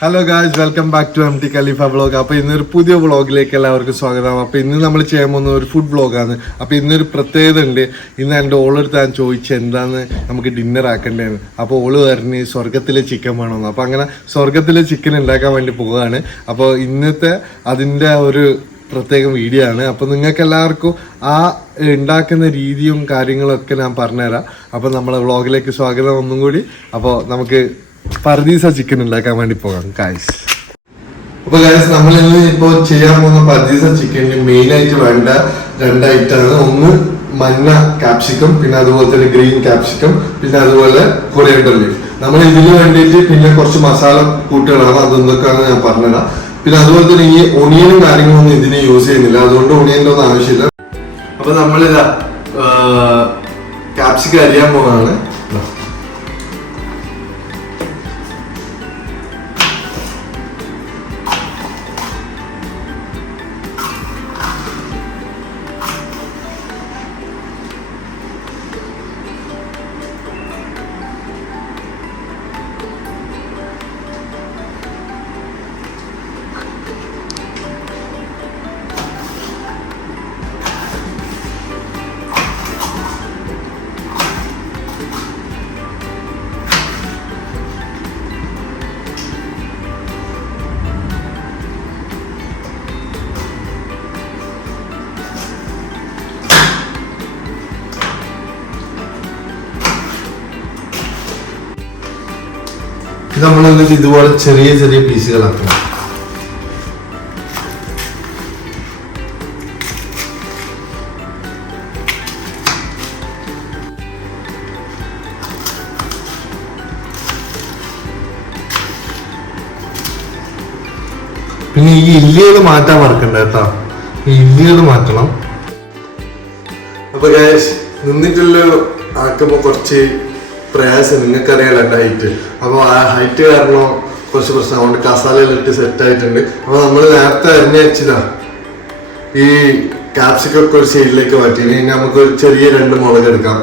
Hello guys, welcome back to MT Khalifa vlog. അപ്പോൾ ഇന്നൊരു പുതിയ വ്ളോഗിലേക്ക് എല്ലാവർക്കും സ്വാഗതം. അപ്പോൾ ഇന്ന് നമ്മൾ ചെയ്യാൻ പോകുന്ന ഒരു ഫുഡ് വ്ളോഗാണ്. അപ്പോൾ ഇന്നൊരു പ്രത്യേകത ഉണ്ട്. ഇന്ന് എൻ്റെ ഓളെടുത്ത് ഞാൻ ചോദിച്ചു എന്താണ് നമുക്ക് ഡിന്നർ ആക്കേണ്ടതെന്ന്. അപ്പോൾ ഓള് പറഞ്ഞ് സ്വർഗത്തിലെ ചിക്കൻ വേണമെന്ന്. അപ്പോൾ അങ്ങനെ സ്വർഗത്തിലെ ചിക്കൻ ഉണ്ടാക്കാൻ വേണ്ടി പോവുകയാണ്. അപ്പോൾ ഇന്നത്തെ അതിൻ്റെ ഒരു പ്രത്യേക വീഡിയോ ആണ്. അപ്പോൾ നിങ്ങൾക്ക് എല്ലാവർക്കും ആ ഉണ്ടാക്കുന്ന രീതിയും കാര്യങ്ങളൊക്കെ ഞാൻ പറഞ്ഞുതരാം. അപ്പോൾ നമ്മളെ വ്ളോഗിലേക്ക് സ്വാഗതം ഒന്നും കൂടി. അപ്പോൾ നമുക്ക് പർദീസ ചിക്കൻ ഉണ്ടാക്കാൻ വേണ്ടി പോകാം ഗായ്സ്. അപ്പൊ ഗായ്സ്, നമ്മൾ ഇന്ന് ഇപ്പോൾ ചെയ്യാൻ പോകുന്ന പർദീസ ചിക്കനിന് മെയിൻ ആയിട്ട് വേണ്ട രണ്ട് ഐറ്റമാണ്. ഒന്ന് മഞ്ഞ ക്യാപ്സിക്കം, പിന്നെ അതുപോലെ തന്നെ ഗ്രീൻ ക്യാപ്സിക്കം, പിന്നെ അതുപോലെ കൊറിയാൻഡർ ലീഫ്. നമ്മൾ ഇതിന് വേണ്ടിയിട്ട് പിന്നെ കുറച്ച് മസാല കൂട്ടുകളാണ്, അതെന്തൊക്കെയാണെന്ന് ഞാൻ പറഞ്ഞുതരാം. പിന്നെ അതുപോലെ തന്നെ ഈ ഒണിയനും കാര്യങ്ങളൊന്നും ഇതിന് യൂസ് ചെയ്യുന്നില്ല, അതുകൊണ്ട് ഒണിയൻ്റെ ഒന്നും ആവശ്യമില്ല. അപ്പൊ നമ്മളിതാ ക്യാപ്സിക്കം അരിയാൻ പോകുന്നതാണ്. ഇത് നമ്മൾ എന്നിട്ട് ഇതുപോലെ ചെറിയ ചെറിയ പീസുകളാക്കണം. പിന്നെ ഈ ഇല്ലികൾ മാറ്റാൻ മറക്കണ്ട കേട്ടോ, ഈ ഇല്ലികൾ മാറ്റണം. അപ്പൊ ഗൈസ്, നിന്നിട്ടുള്ള ആക്കുമ്പോ കുറച്ച് പ്രയാസം നിങ്ങൾക്കറിയാലോ എൻ്റെ ഹൈറ്റ്. അപ്പോൾ ആ ഹൈറ്റ് കാരണം കുറച്ച് പ്രശ്നം, അതുകൊണ്ട് കസാലയിലിട്ട് സെറ്റ് ആയിട്ടുണ്ട്. അപ്പോൾ നമ്മൾ നേരത്തെ അരിഞ്ഞ് വെച്ചതാ ഈ ക്യാപ്സിക്കൊക്കെ ഒരു സൈഡിലേക്ക് മാറ്റി. ഇനി നമുക്ക് ഒരു ചെറിയ 2 മുളക് എടുക്കാം,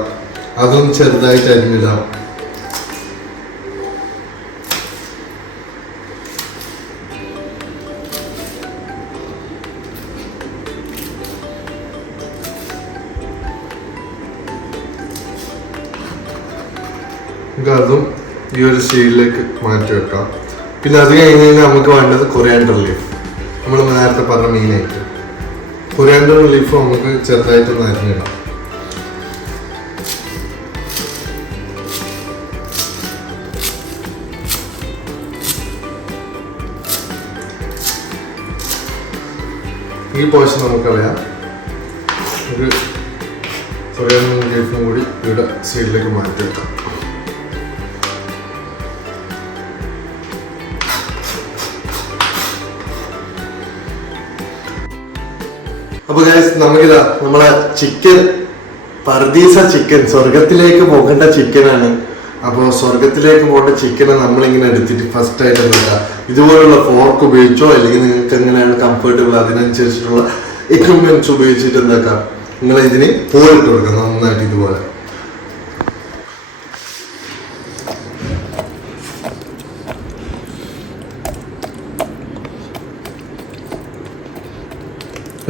അതും ചെറുതായിട്ട് അരിഞ്ഞിടാം. അതും ഈ ഒരു സ്റ്റീലിലേക്ക് മാറ്റി വെക്കാം. പിന്നെ അത് കഴിഞ്ഞ് കഴിഞ്ഞാൽ നമുക്ക് വേണ്ടത് കൊറിയാൻഡർ ലീഫ്. നമ്മൾ നേരത്തെ പറഞ്ഞ മെയിനായിട്ട് കൊറിയാൻഡർ ലീഫ് നമുക്ക് ചെറുതായിട്ടൊന്ന് അരിഞ്ഞിടാം. ഈ പോർഷൻ നമുക്ക് കളയാം. ഒരു കൊറിയാൻഡർ ലീഫും കൂടി ഇവിടെ സൈഡിലേക്ക് മാറ്റി വെക്കാം. അപ്പൊ ഗൈസ്, നമുക്കിതാ നമ്മളെ ചിക്കൻ, പർദീസ ചിക്കൻ, സ്വർഗത്തിലേക്ക് പോകേണ്ട ചിക്കനാണ്. അപ്പോൾ സ്വർഗത്തിലേക്ക് പോകേണ്ട ചിക്കനെ നമ്മളിങ്ങനെ എടുത്തിട്ട് ഫസ്റ്റ് ആയിട്ട് എന്താ ഇതുപോലുള്ള ഫോർക്ക് ഉപയോഗിച്ചോ അല്ലെങ്കിൽ നിങ്ങൾക്ക് എങ്ങനെയാണ് കംഫർട്ടബിൾ അതിനനുസരിച്ചിട്ടുള്ള എക്യുപ്മെന്റ്സ് ഉപയോഗിച്ചിട്ട് എന്താക്കാം നിങ്ങൾ ഇതിന് പോയിട്ട് കൊടുക്കാം നന്നായിട്ട് ഇതുപോലെ.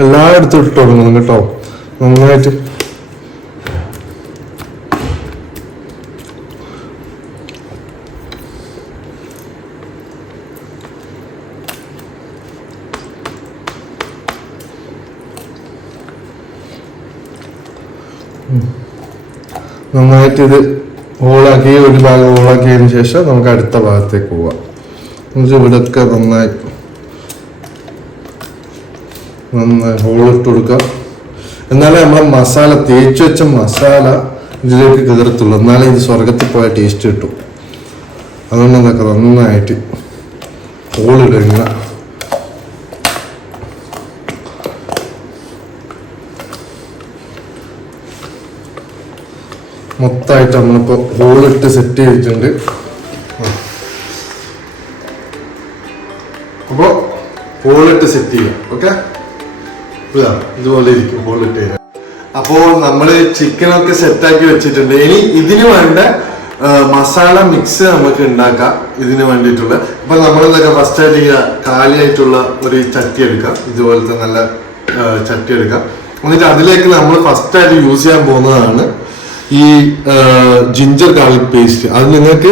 എല്ലായിടത്തും ഇട്ട് കൊടുക്കണം കേട്ടോ, നന്നായിട്ട്. നന്നായിട്ട് ഇത് ഹോളാക്കി, ഒരു ഭാഗം ഹോളാക്കിയതിന് ശേഷം നമുക്ക് അടുത്ത ഭാഗത്തേക്ക് പോവാം. ഇവിടെയൊക്കെ നന്നായി ഹോളിട്ട് കൊടുക്കാം. എന്നാലേ നമ്മളെ മസാല, തേച്ച് വെച്ച മസാല ഇതിലേക്ക് കയറത്തുള്ളൂ, എന്നാലേ ഇത് സ്വർഗത്തിൽ പോയ ടേസ്റ്റ് കിട്ടും. അതുകൊണ്ട് എന്താക്കാം നന്നായിട്ട് ഹോളിടുക. ഇങ്ങനെ മൊത്തമായിട്ട് നമ്മളിപ്പോൾ ഹോളിട്ട് സെറ്റ് ചെയ്തിട്ടുണ്ട്. അപ്പോൾ ഹോളിട്ട് സെറ്റ് ചെയ്യാം. ഓക്കെ, ഇതുപോലെ ഇരിക്കും ഹോളിട്ട് ചെയ്യാം. അപ്പോൾ നമ്മൾ ചിക്കനൊക്കെ സെറ്റാക്കി വെച്ചിട്ടുണ്ട്. ഇനി ഇതിന് വേണ്ട മസാല മിക്സ് നമുക്ക് ഉണ്ടാക്കാം ഇതിന് വേണ്ടിയിട്ടുള്ള. അപ്പൊ നമ്മളെന്തൊക്കെ ഫസ്റ്റ് ആയിട്ട് ഈ കാലിയായിട്ടുള്ള ഒരു ചട്ടി എടുക്കാം, ഇതുപോലത്തെ നല്ല ചട്ടി എടുക്കാം. എന്നിട്ട് അതിലേക്ക് നമ്മൾ ഫസ്റ്റ് ആയിട്ട് യൂസ് ചെയ്യാൻ പോകുന്നതാണ് ഈ ജിഞ്ചർ ഗാർലിക് പേസ്റ്റ്. അത് നിങ്ങൾക്ക്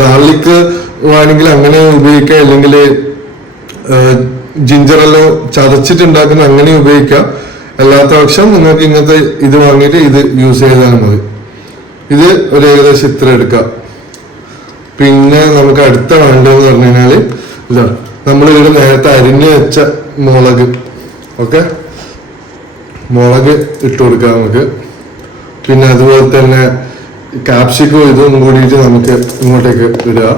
ഗാർലിക് വേണമെങ്കിൽ അങ്ങനെ ഉപയോഗിക്കാം, അല്ലെങ്കിൽ ജിഞ്ചറെല്ലാം ചതച്ചിട്ടുണ്ടാക്കുന്ന അങ്ങനെ ഉപയോഗിക്കാം. അല്ലാത്ത പക്ഷം നിങ്ങൾക്ക് ഇങ്ങനത്തെ ഇത് വാങ്ങിയിട്ട് ഇത് യൂസ് ചെയ്താൽ മതി. ഇത് ഒരു ഏകദേശം ഇത്ര എടുക്കാം. പിന്നെ നമുക്ക് അടുത്ത വേണ്ടതെന്ന് പറഞ്ഞു കഴിഞ്ഞാൽ ഇതാണ്, നമ്മളിവിടെ നേരത്തെ അരിഞ്ഞു വെച്ച മുളക്. ഓക്കെ, മുളക് ഇട്ട് കൊടുക്കാം നമുക്ക്. പിന്നെ അതുപോലെ തന്നെ കാപ്സിക്കം ഇതും കൂടിയിട്ട് നമുക്ക് ഇങ്ങോട്ടേക്ക് ഇടുക.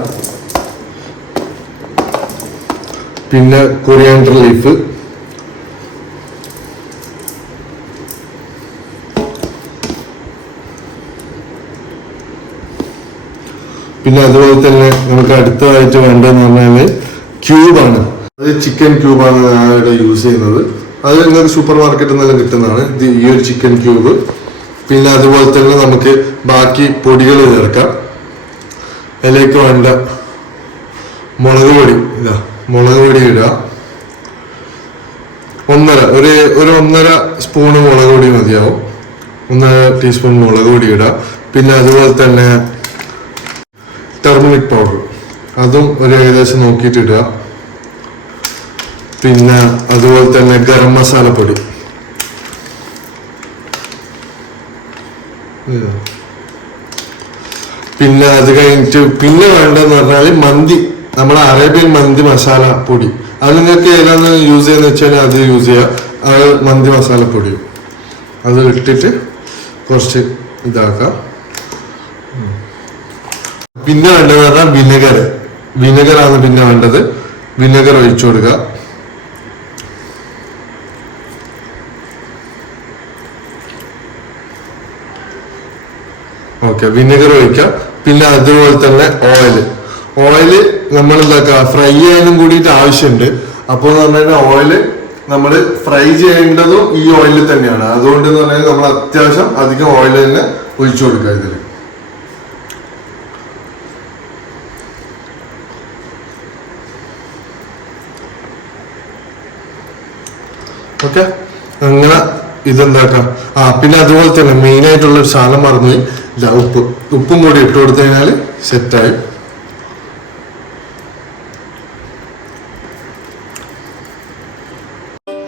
പിന്നെ കൊറിയാൻഡർ ലീഫ്, പിന്നെ അതുപോലെ തന്നെ നമുക്ക് അടുത്തതായിട്ട് വേണ്ടതെന്ന് പറഞ്ഞാൽ ക്യൂബാണ്. അത് ചിക്കൻ ക്യൂബാണ് ഞാൻ ഇവിടെ യൂസ് ചെയ്യുന്നത്. അത് നിങ്ങൾക്ക് സൂപ്പർ മാർക്കറ്റിൽ നിന്നെല്ലാം കിട്ടുന്നതാണ് ഈ ഒരു ചിക്കൻ ക്യൂബ്. പിന്നെ അതുപോലെ തന്നെ നമുക്ക് ബാക്കി പൊടികൾ ചേർക്കാം. അതിലേക്ക് വേണ്ട മുളക് പൊടി, ഇതാ മുളക് പൊടി ഇടുക. ഒരു 1.5 സ്പൂണ് മുളക് പൊടി മതിയാവും. 1.5 ടീസ്പൂൺ മുളക് പൊടി ഇടുക. പിന്നെ അതുപോലെ തന്നെ ടെർമറിക് പൗഡർ, അതും ഒരു ഏകദേശം നോക്കിയിട്ട് ഇടുക. പിന്നെ അതുപോലെ തന്നെ ഗരം മസാല പൊടി, പിന്നെ അത് കഴിഞ്ഞിട്ട് പിന്നെ വേണ്ടതെന്ന് പറഞ്ഞാൽ മന്തി, നമ്മളെ അറേബ്യൻ മന്തി മസാല പൊടി. അത് നിങ്ങൾക്ക് ഏതാണ് യൂസ് ചെയ്യുന്ന വെച്ചാൽ അത് യൂസ് ചെയ്യുക. അത് മന്തി മസാല പൊടി അത് ഇട്ടിട്ട് കുറച്ച് ഇതാക്കാം. പിന്നെ വേണ്ടത് പറഞ്ഞാൽ വിനെഗറാണ് പിന്നെ വേണ്ടത്. വിനെഗർ ഒഴിച്ചു കൊടുക്കുക. ഓക്കെ, വിനെഗർ ഒഴിക്കുക. പിന്നെ അതുപോലെ തന്നെ ഓയില് നമ്മൾ എന്താക്കുക, ഫ്രൈ ചെയ്യാനും കൂടിയിട്ട് ആവശ്യമുണ്ട്. അപ്പോൾ എന്ന് പറഞ്ഞാൽ ഓയില് നമ്മൾ ഫ്രൈ ചെയ്യേണ്ടതും ഈ ഓയിലിൽ തന്നെയാണ്. അതുകൊണ്ട് എന്ന് പറഞ്ഞാൽ നമ്മൾ അത്യാവശ്യം അധികം ഓയിൽ തന്നെ ഒഴിച്ചു കൊടുക്കുക ഇതിൽ. ഓക്കെ, അങ്ങനെ ഇതെന്താക്കാം. പിന്നെ അതുപോലെ തന്നെ മെയിൻ ആയിട്ടുള്ള ഒരു സാധനം മറന്നുപോയി, ഉപ്പും കൂടി ഇട്ട് കൊടുത്തു കഴിഞ്ഞാൽ സെറ്റായി.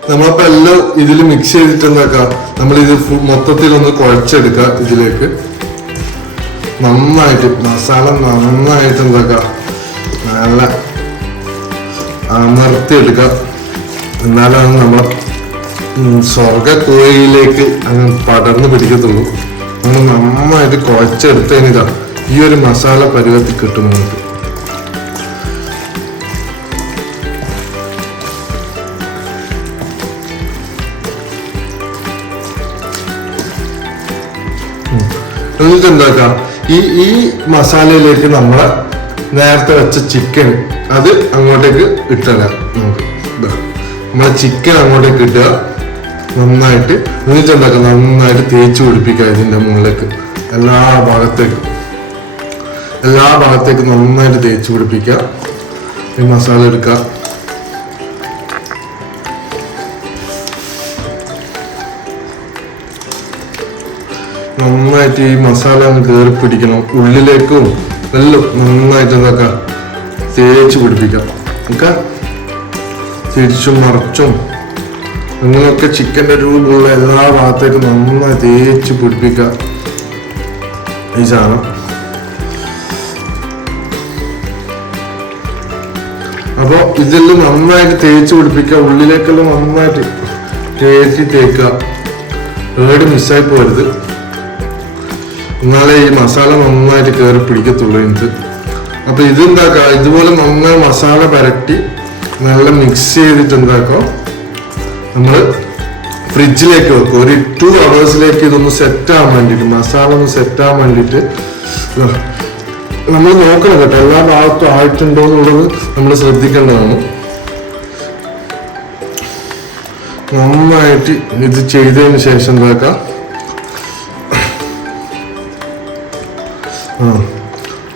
നമ്മളപ്പോ എല്ലാം ഇതിൽ മിക്സ് ചെയ്തിട്ട് എന്താക്കാം, നമ്മളിത് മൊത്തത്തിലൊന്ന് കുഴച്ചെടുക്കുക. ഇതിലേക്ക് നന്നായിട്ട് മസാല നന്നായിട്ട് എന്താക്കാം, നല്ല അമർത്തിയെടുക്കുക. എന്നാലാണ് നമ്മളെ സ്വർഗ കോഴിയിലേക്ക് അങ്ങ് പടർന്ന് പിടിക്കത്തുള്ളൂ. നമ്മൾ നന്നായിട്ട് കുഴച്ചെടുത്തതിനിതാ ഈ ഒരു മസാല പരുവത്തിൽ കിട്ടും നമുക്ക്. എന്നിട്ട് എന്താക്കാം, ഈ മസാലയിലേക്ക് നമ്മളെ നേരത്തെ വെച്ച ചിക്കൻ അത് അങ്ങോട്ടേക്ക് ഇട്ടരാം. നമുക്ക് നമ്മളെ ചിക്കൻ അങ്ങോട്ടേക്ക് ഇട്ടുക നന്നായിട്ട്. എന്നിട്ട് എന്താക്കാം, നന്നായിട്ട് തേച്ച് പിടിപ്പിക്കുക ഇതിന്റെ മുകളിലേക്ക്. എല്ലാ ഭാഗത്തേക്കും നന്നായിട്ട് തേച്ച് പിടിപ്പിക്കുക. ഈ മസാല എടുക്കുക. നന്നായിട്ട് ഈ മസാല ഒന്ന് കയറി പിടിക്കണം. ഉള്ളിലേക്കും എല്ലാം നന്നായിട്ട് എന്താക്കാം, തേച്ച് പിടിപ്പിക്കാം. ഓക്കെ, തിരിച്ചും മറച്ചും അങ്ങനെയൊക്കെ ചിക്കൻ്റെ രൂപമുള്ള എല്ലാ ഭാഗത്തേക്കും നന്നായി തേച്ച് പിടിപ്പിക്കുക ഈ സാധനം. അപ്പോൾ ഇതെല്ലാം നന്നായിട്ട് തേച്ച് പിടിപ്പിക്കുക. ഉള്ളിലേക്കെല്ലാം നന്നായിട്ട് തേക്കുക. ഏട് മിസ്സായി പോരുത്, എന്നാലേ ഈ മസാല നന്നായിട്ട് കയറി പിടിക്കത്തുള്ളൂ എനിക്ക്. അപ്പൊ ഇതെന്താക്കാം, ഇതുപോലെ നന്നായി മസാല പരട്ടി നല്ല മിക്സ് ചെയ്തിട്ട് എന്താക്കാം, നമ്മൾ ഫ്രിഡ്ജിലേക്ക് വെക്കും. ഒരു 2 hours ഇതൊന്ന് സെറ്റ് ആവാൻ വേണ്ടിയിട്ട്, മസാല ഒന്ന് സെറ്റ് ആവാൻ വേണ്ടിയിട്ട് നമ്മൾ നോക്കണം കേട്ടോ. എല്ലാ ഭാഗത്തും ആയിട്ടുണ്ടോ എന്നുള്ളത് നമ്മൾ ശ്രദ്ധിക്കേണ്ടതാണ്. നന്നായിട്ട് ഇത് ചെയ്തതിന് ശേഷം എന്താക്കാം,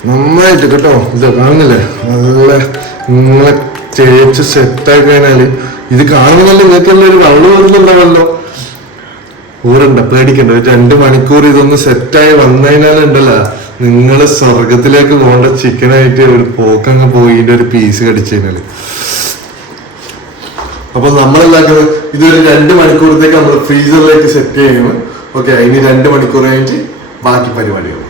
നന്നായിട്ട് കേട്ടോ. ഇത് കാണുന്നില്ലേ, നല്ല ഇങ്ങനെ തേച്ച് സെറ്റായി കഴിഞ്ഞാല് ഇത് കാണുന്നല്ലോ നിങ്ങൾക്കുള്ള ഒരു വെള്ളം വരുന്നുണ്ടാവല്ലോ. ഊരണ്ട, പേടിക്കണ്ട. 2 മണിക്കൂർ ഇതൊന്ന് സെറ്റായി വന്നതിനാലുണ്ടല്ലോ നിങ്ങള് സ്വർഗത്തിലേക്ക് പോകേണ്ട ചിക്കനായിട്ട് ഒരു പോക്കങ്ങ് പോയി ഇതിന്റെ ഒരു പീസ് കടിച്ചു കഴിഞ്ഞാല്. അപ്പൊ നമ്മളെല്ലാക്കുന്നത് ഇതൊരു 2 മണിക്കൂറത്തേക്ക് നമ്മൾ ഫ്രീസറിലേക്ക് സെറ്റ് ചെയ്യുന്നു. ഓക്കെ, ഇനി 2 മണിക്കൂർ കഴിഞ്ഞിട്ട് ബാക്കി പരിപാടികൾ.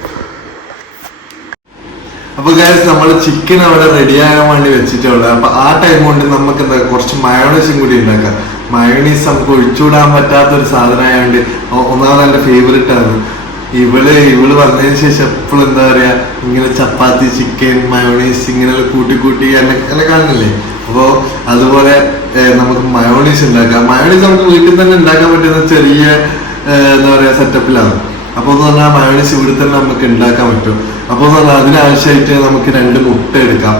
അപ്പൊ ഗൈസ്, നമ്മൾ ചിക്കൻ അവിടെ റെഡിയാകാൻ വേണ്ടി വെച്ചിട്ടുള്ളത്. അപ്പൊ ആ ടൈം കൊണ്ട് നമുക്ക് എന്താ കുറച്ച് മയോണൈസും കൂടി ഉണ്ടാക്കാം. മയോണൈസ് നമുക്ക് ഒഴിച്ചുവിടാൻ പറ്റാത്തൊരു സാധനമായതുകൊണ്ട് ഒന്നാമത് എന്റെ ഫേവറേറ്റ് ആണ്. ഇവള് വന്നതിന് ശേഷം എപ്പോഴും എന്താ പറയാ, ഇങ്ങനെ ചപ്പാത്തി ചിക്കൻ മയോണൈസ് ഇങ്ങനെ കൂട്ടി എന്നെ കാണുന്നില്ലേ. അപ്പോ അതുപോലെ നമുക്ക് മയോണൈസ് ഉണ്ടാക്കാം. മയോണൈസ് നമുക്ക് വീട്ടിൽ തന്നെ ഉണ്ടാക്കാൻ പറ്റുന്ന ചെറിയ എന്താ പറയാ സെറ്റപ്പിലാണ്. അപ്പൊ എന്ന് പറഞ്ഞാൽ മയോണൈസ് ഇവിടെ തന്നെ നമുക്ക് ഉണ്ടാക്കാൻ പറ്റും. അപ്പൊ എന്ന് പറഞ്ഞാൽ അതിനാവശ്യമായിട്ട് നമുക്ക് 2 മുട്ട എടുക്കാം,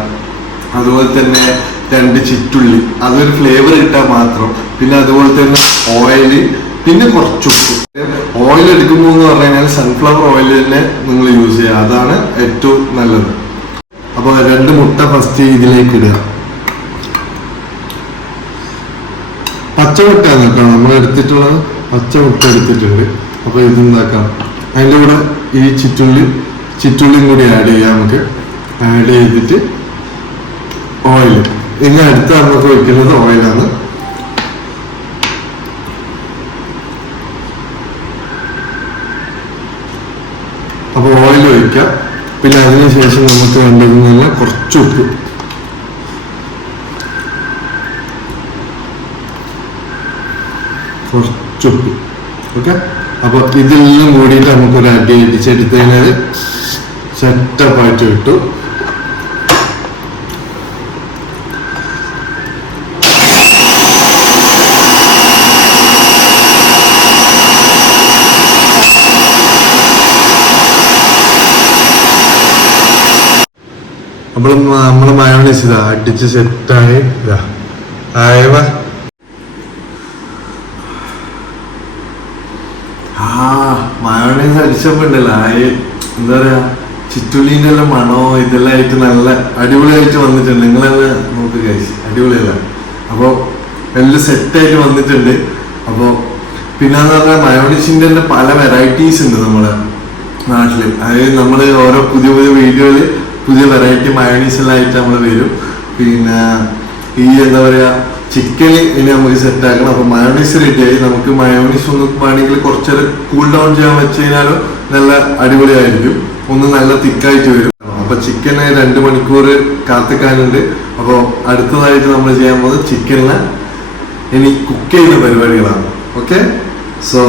അതുപോലെ തന്നെ 2 ചുറ്റുള്ളി, അതൊരു ഫ്ലേവർ കിട്ടാൻ മാത്രം. പിന്നെ അതുപോലെ തന്നെ ഓയില്, പിന്നെ കുറച്ച് ഉപ്പ്. ഓയിൽ എടുക്കുമ്പോൾ എന്ന് പറഞ്ഞു കഴിഞ്ഞാൽ സൺഫ്ലവർ ഓയിൽ തന്നെ നിങ്ങൾ യൂസ് ചെയ്യുക, അതാണ് ഏറ്റവും നല്ലത്. അപ്പൊ 2 മുട്ട ഫസ്റ്റ് ഇതിലേക്ക് ഇടുക. പച്ചമുട്ടയാണ് കേട്ടോ നമ്മൾ എടുത്തിട്ടുള്ളത്, പച്ചമുട്ട എടുത്തിട്ടുണ്ട്. അപ്പൊ ഇതുണ്ടാക്കാം. അതിൻ്റെ കൂടെ ഈ ചുറ്റുള്ളിയും കൂടി ആഡ് ചെയ്യാം. നമുക്ക് ആഡ് ചെയ്തിട്ട് ഓയിൽ, ഇനി അടുത്ത നമുക്ക് ഒഴിക്കുന്നത് ഓയിലാണ്. അപ്പൊ ഓയിൽ ഒഴിക്കാം. പിന്നെ അതിനുശേഷം നമുക്ക് വേണ്ടതെന്ന് കുറച്ച് ഉപ്പ്, കുറച്ചുപ്പ്. ഓക്കെ, അപ്പൊ ഇതെല്ലാം കൂടിയിട്ട് നമുക്കൊരു അടി അടിച്ചെടുത്ത് കഴിഞ്ഞാൽ സെറ്റപ്പായിട്ട് കിട്ടും. അപ്പോൾ നമ്മള് മയോണൈസ് ഇതാ അടിച്ച് സെറ്റായി ആയവ. മയോണൈസ് അടിച്ചപ്പോ ഉണ്ടല്ലോ എന്താ പറയാ, ചുറ്റുള്ളിന്റെ എല്ലാം മണോ ഇതെല്ലാം ആയിട്ട് നല്ല അടിപൊളിയായിട്ട് വന്നിട്ടുണ്ട്. നിങ്ങളെല്ലാം നോക്ക് കഴിച്ച് അടിപൊളിയല്ല. അപ്പോൾ എല്ലാം സെറ്റായിട്ട് വന്നിട്ടുണ്ട്. അപ്പോൾ പിന്നെന്ന് പറഞ്ഞാൽ മയോണൈസിന്റെ തന്നെ പല വെറൈറ്റീസ് ഉണ്ട് നമ്മുടെ നാട്ടില്. അതായത് നമ്മൾ ഓരോ പുതിയ വീഡിയോയില് പുതിയ വെറൈറ്റി മയോണൈസ് എല്ലാം ആയിട്ട് നമ്മൾ വരും. പിന്നെ ഈ എന്താ പറയാ, ചിക്കന് ഇനി നമുക്ക് സെറ്റ് ആക്കണം. അപ്പൊ മയോണൈസ് റെഡിയായി. നമുക്ക് മയോണൈസ് ഒന്ന് വേണമെങ്കിൽ കുറച്ചേരം കൂൾ ഡൗൺ ചെയ്യാൻ വെച്ച് കഴിഞ്ഞാലും നല്ല അടിപൊളിയായിരിക്കും, ഒന്ന് നല്ല തിക്കായിട്ട് വരും. അപ്പൊ ചിക്കന് 2 മണിക്കൂർ കാത്തിക്കാനുണ്ട്. അപ്പൊ അടുത്തതായിട്ട് നമ്മൾ ചെയ്യാൻ പോകുന്നത് ചിക്കനിനെ ഇനി കുക്ക് ചെയ്യുന്ന പരിപാടികളാണ്. Okay, so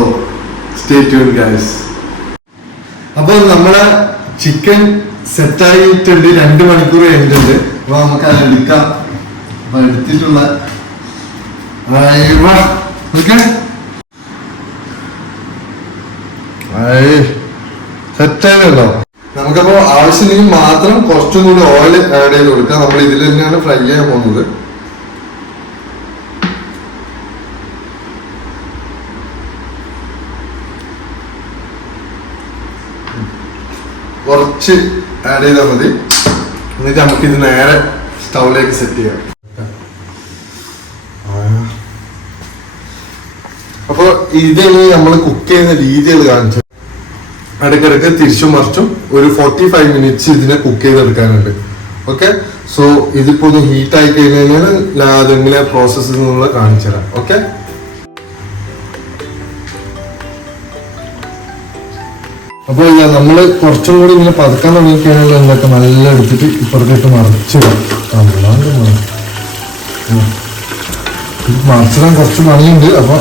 stay tune guys. അപ്പൊ നമ്മളെ ചിക്കൻ സെറ്റായിട്ടുണ്ട്, 2 മണിക്കൂർ കഴിഞ്ഞിട്ടുണ്ട്. അപ്പൊ നമുക്ക് അത് എടുക്കാം. അപ്പൊ എടുത്തിട്ടുള്ള സെറ്റായതല്ലോ. നമുക്കപ്പോ ആവശ്യമെങ്കിൽ മാത്രം കുറച്ചും കൂടി ഓയിൽ ആഡ് ചെയ്ത് കൊടുക്കാം. നമ്മൾ ഇതിൽ തന്നെയാണ് ഫ്രൈ ചെയ്യാൻ പോകുന്നത്. കുറച്ച് ആഡ് ചെയ്താൽ മതി. എന്നിട്ട് നമുക്ക് ഇത് നേരെ സ്റ്റൗവിലേക്ക് സെറ്റ് ചെയ്യാം. അപ്പൊ ഇതിനി നമ്മൾ കുക്ക് ചെയ്യുന്ന രീതികൾ കാണിച്ചു. ഇടയ്ക്കിടയ്ക്ക് തിരിച്ചും മറിച്ചും ഒരു 45 മിനിറ്റ്സ് ഇതിനെ കുക്ക് ചെയ്തെടുക്കാനുണ്ട്. ഓക്കെ, സോ ഇതിപ്പോ ഒന്ന് ഹീറ്റ് ആയി കഴിഞ്ഞാൽ അതെങ്ങനെ പ്രോസസ് എന്നുള്ളത് കാണിച്ചു തരാം. ഓക്കെ, അപ്പൊ നമ്മള് കുറച്ചും കൂടി ഇങ്ങനെ പതുക്കാൻ തുടങ്ങിക്കഴിഞ്ഞാൽ എന്തൊക്കെ നല്ല എടുത്തിട്ട് ഇപ്പുറത്തേക്ക് മറിച്ചിടാം. മറിച്ചിടാൻ കുറച്ച് പണിയുണ്ട്. അപ്പൊ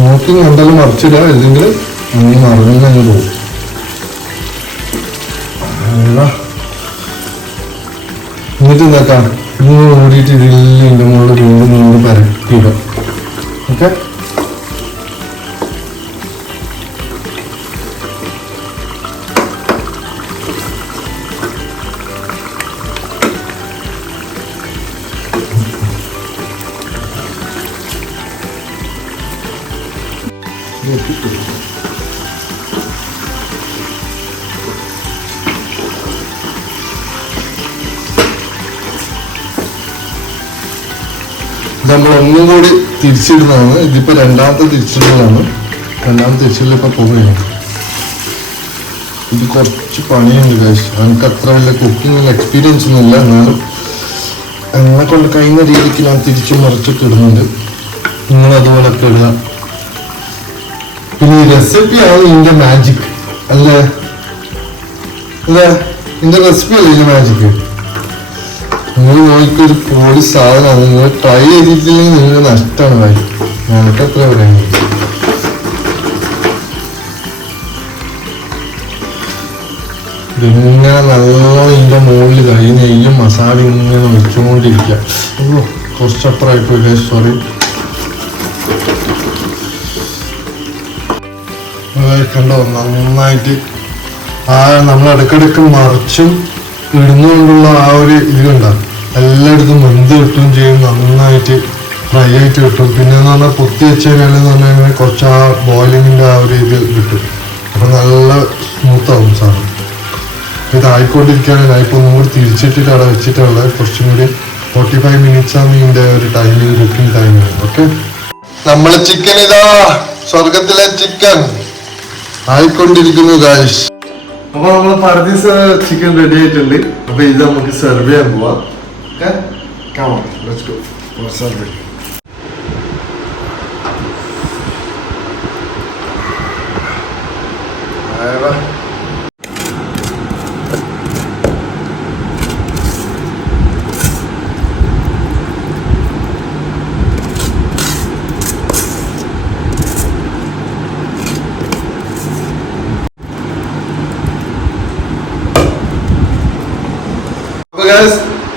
നോക്കി എന്തായാലും മറിച്ചിടുക, അല്ലെങ്കിൽ അങ്ങനെ മറിഞ്ഞു തന്നെ പോകും. എന്നിട്ട് എന്താക്കാം, ഇങ്ങനെ ഓടിയിട്ട് ഇതിൻ്റെ മുകളിൽ വീണ്ടും നമ്മൾ പരട്ടിയിടുക. ഓക്കെ, നമ്മൾ ഒന്നും കൂടി തിരിച്ചിടുന്നതാണ്. ഇതിപ്പോ രണ്ടാമത്തെ തിരിച്ചിടലാണ്. രണ്ടാമത്തെ തിരിച്ചിടൽ ഇപ്പൊ പോവുകയാണ്. ഇത് കുറച്ച് പണിയുണ്ട് ഗൈസ്. എനിക്ക് അത്ര വലിയ കുക്കിംഗ് എക്സ്പീരിയൻസ് ഒന്നും ഇല്ല. എന്നാലും എന്നെ കൊണ്ട് കഴിയുന്ന രീതിക്ക് ഞാൻ തിരിച്ചു മറിച്ചൊക്കെ ഇടുന്നുണ്ട്. നിങ്ങൾ അതുപോലൊക്കെ ഇടുക. പിന്നെ ഈ റെസിപ്പിയാണ് ഇതിന്റെ മാജിക് അല്ലേ? അല്ലേ, ഇതിന്റെ റെസിപ്പി അല്ലേ ഇതിന്റെ മാജിക്? നിങ്ങൾ നോക്കിയൊരു പൊളി സാധനമാണ്. നിങ്ങൾ ട്രൈ ചെയ്തിട്ടില്ലെങ്കിൽ നിങ്ങൾക്ക് നഷ്ടമാണ് ഭായി. ഞങ്ങൾക്ക് എത്ര പറയുന്നത്. ഇതിങ്ങനെ നല്ലോണം ഇതിന്റെ മുകളിൽ കൈ നെയ്യും മസാല ഇങ്ങനെ ഒഴിച്ചുകൊണ്ടിരിക്കുക. അയ്യോ, കുറച്ചപ്പുറമായി പോയി, സോറി. കണ്ടോ, നന്നായിട്ട് നമ്മൾ ഇടയ്ക്കിടയ്ക്ക് മറിച്ചും ഇടുന്നുകൊണ്ടുള്ള ആ ഒരു ഇത് കണ്ടോ, എല്ലായിടത്തും വെന്ത് കിട്ടുകയും ചെയ്യും. നന്നായിട്ട് ഫ്രൈ ആയിട്ട് കിട്ടും. പിന്നെ എന്ന് പറഞ്ഞാൽ പൊത്തി വെച്ച് കഴിഞ്ഞാൽ പറഞ്ഞാൽ കുറച്ച് ആ ബോയിലിങ്ങിൻ്റെ ആ ഒരു ഇത് കിട്ടും. അപ്പം നല്ല സ്മൂത്താവും സാധനം. ഇതായിക്കൊണ്ടിരിക്കുകയാണ്. ഞാൻ ഇപ്പോൾ ഒന്നും കൂടി തിരിച്ചിട്ടിട്ട് അവിടെ വെച്ചിട്ടുള്ളത്. കുറച്ചും കൂടി 45 minutes ആണ് ഇതിൻ്റെ ഒരു ടൈമിങ്, കുക്കിംഗ് ടൈമിങ്. ഓക്കെ, നമ്മളെ ചിക്കൻ ഇതാ, സ്വർഗത്തിലെ ചിക്കൻ ആയിക്കൊണ്ടിരിക്കുന്നു ഗായ്സ്. അപ്പൊ നമ്മള് പർദീസ ചിക്കൻ റെഡി ആയിട്ടുണ്ട്. അപ്പൊ ഇത് നമുക്ക് സെർവ് ചെയ്യാൻ പോവാം. സെർവ്.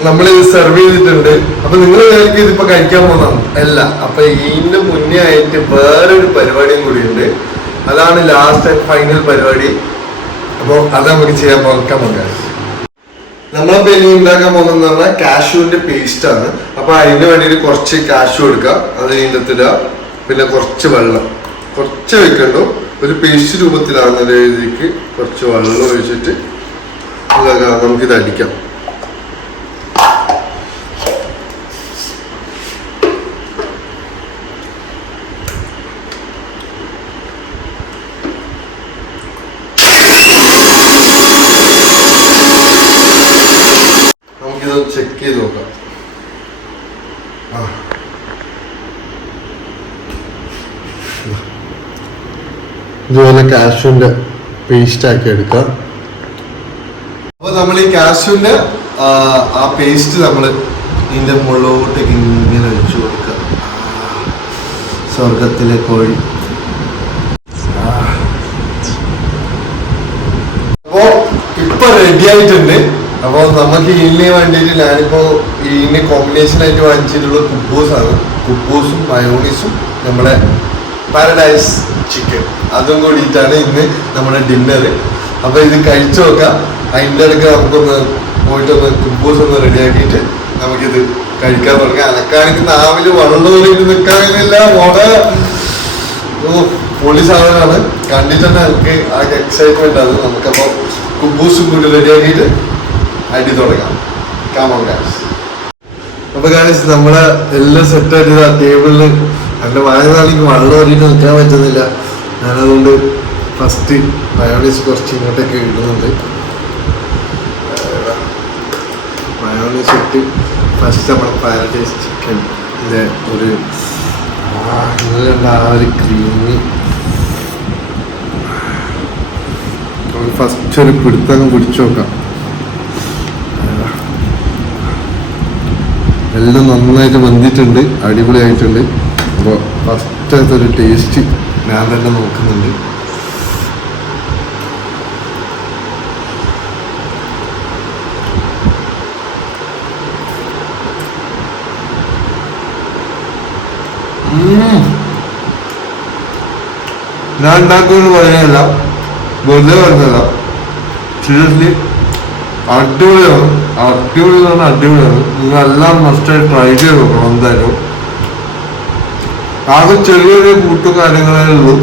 നമ്മളിത് സെർവ് ചെയ്തിട്ടുണ്ട്. അപ്പൊ നിങ്ങൾ വിചാരിക്കും ഇതിപ്പോ കഴിക്കാൻ പോകുന്നതാണ്. അല്ല, അപ്പൊ ഇതിന്റെ മുന്നേ ആയിട്ട് വേറൊരു പരിപാടിയും കൂടി ഉണ്ട്. അതാണ് ലാസ്റ്റ് ആൻഡ് ഫൈനൽ പരിപാടി. അപ്പൊ അത് നമുക്ക് ചെയ്യാൻ നോക്കാം. നമ്മളിപ്പോ ഇനി ഉണ്ടാക്കാൻ പോകുന്നത് പറഞ്ഞാൽ കാഷ്യൂവിന്റെ പേസ്റ്റ് ആണ്. അപ്പൊ അതിന് വേണ്ടിയിട്ട് കുറച്ച് കാഷ്യൂ എടുക്കുക, അത് ഇതിൻ്റെ പിന്നെ കുറച്ച് വെള്ളം കുറച്ച് വെക്കണ്ടോ, ഒരു പേസ്റ്റ് രൂപത്തിലാകുന്ന രീതിക്ക് കുറച്ച് വെള്ളം ഒഴിച്ചിട്ട് നമുക്കിത് അടിക്കാം. ചെക്ക് ചെയ്ത് നോക്കാം. ഇതുപോലെ കാഷ്യൂന്റെ പേസ്റ്റ് ആക്കി എടുക്കാം. അപ്പൊ നമ്മൾ ഈ കാഷ്യൂന്റെ ആ പേസ്റ്റ് നമ്മൾ ഇതിന്റെ മുകളിലോട്ടേക്ക് ഇങ്ങനെ ഒഴിച്ചു കൊടുക്കാം. സ്വർഗത്തിലെ കോഴി. അപ്പോ ഇപ്പൊ റെഡി ആയിട്ടുണ്ട്. അപ്പോൾ നമുക്ക് ഇതിന് വേണ്ടിയിട്ട് ഞാനിപ്പോ ഇതിന് കോമ്പിനേഷൻ ആയിട്ട് വാങ്ങിച്ചിട്ടുള്ള കുബൂസാണ്. കുബൂസും മയോണീസും നമ്മുടെ പാരഡൈസ് ചിക്കൻ, അതും കൂടിയിട്ടാണ് ഇന്ന് നമ്മുടെ ഡിന്നർ. അപ്പൊ ഇത് കഴിച്ചു നോക്കാം. അതിൻ്റെ ഇടയ്ക്ക് നമുക്കൊന്ന് പോയിട്ടൊന്ന് കുബൂസ് ഒന്ന് റെഡിയാക്കിയിട്ട് നമുക്കിത് കഴിക്കാൻ തുടങ്ങാം. അനക്കാണെങ്കിൽ നാവില് വെള്ളമൊരിട്ട് നിൽക്കാൻ കഴിയുന്നില്ല. പൊളി സാധനമാണ്. കണ്ടിട്ട് എനിക്ക് ആ എക്സൈറ്റ്മെന്റ് ആണ്. നമുക്കപ്പോൾ കുബൂസും കൂടി റെഡിയാക്കിയിട്ട് അടി തുടങ്ങാം. അപ്പൊ ഗായ്സ്, നമ്മളെ എല്ലാം സെറ്റ് ആയിട്ട് ആ ടേബിളിൽ എൻ്റെ വായനാളിക്ക് വെള്ളം ഒരിട്ട് നിൽക്കാൻ പറ്റുന്നില്ല. ഞാനതുകൊണ്ട് ഫസ്റ്റ് മയോണീസ് കുറച്ച് ഇങ്ങോട്ടൊക്കെ ഇടുന്നുണ്ട്. മയോണീസ് ഇട്ട് ഫസ്റ്റ് നമ്മുടെ പാരഡൈസ് ചിക്കൻ ഒരു ആ ഒരു ക്രീമി ഫസ്റ്റ് ഒരു പിടുത്തങ്ങ് പിടിച്ചു നോക്കാം. എല്ലാം നന്നായിട്ട് വെന്തിട്ടുണ്ട്, അടിപൊളിയായിട്ടുണ്ട്. അപ്പോൾ ഫസ്റ്റത്തെ ഒരു ടേസ്റ്റ് ഞാൻ തന്നെ നോക്കുന്നുണ്ട്. ഞാൻ ഉണ്ടാക്കുമെന്ന് പറയുകയല്ല, വെറുതെ പറഞ്ഞല്ല, സീരിയസ്ലി അടിപൊളിയാണ്. അടിപൊളി എന്ന് പറഞ്ഞാൽ അടിപൊളിയാണ്. നിങ്ങളെല്ലാം മസ്റ്റായി ട്രൈ ചെയ്ത് നോക്കണം എന്തായാലും. ആകെ ചെറിയൊരു കൂട്ടും കാര്യങ്ങളേ ഉള്ളൂ.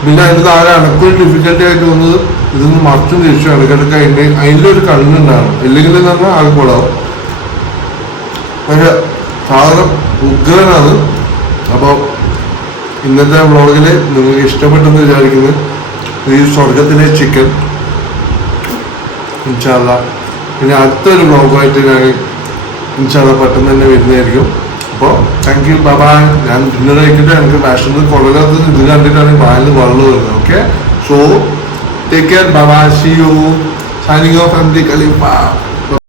പിന്നെ അതിന് താഴെ അനക്കൊരു ഡിഫിക്കൽട്ടി ആയിട്ട് വന്നത് ഇതൊന്ന് മറച്ചും തിരിച്ചു ഇടയ്ക്കിടയ്ക്ക് അതിൻ്റെ ഒരു കണ്ണുണ്ടാകണം. ഇല്ലെങ്കിൽ എന്ന് പറഞ്ഞാൽ ആകെ കൂടാവും. പക്ഷെ സാധനം ഉഗ്രനാണ്. അപ്പോൾ ഇന്നത്തെ വ്ളോഗിൽ നിങ്ങൾക്ക് ഇഷ്ടപ്പെട്ടെന്ന് വിചാരിക്കുന്നത് ഈ സ്വർഗത്തിലെ ചിക്കൻ. ഇൻഷാല്ല പിന്നെ അടുത്തൊരു വ്ളോഗുമായിട്ട് ഞാൻ ഇൻഷാല്ല പെട്ടെന്ന് തന്നെ വരുന്നതായിരിക്കും. അപ്പോൾ താങ്ക് യു, ബൈ. ഞാൻ ഡിന്നർ കഴിച്ചിട്ട് എനിക്ക് വിഷമം കൊള്ളാത്തത് ഇത് കണ്ടിട്ടാണ് വായിൽ വെള്ളം വരുന്നത്. Okay, so take care, bye, see you, signing off MT Khalifa.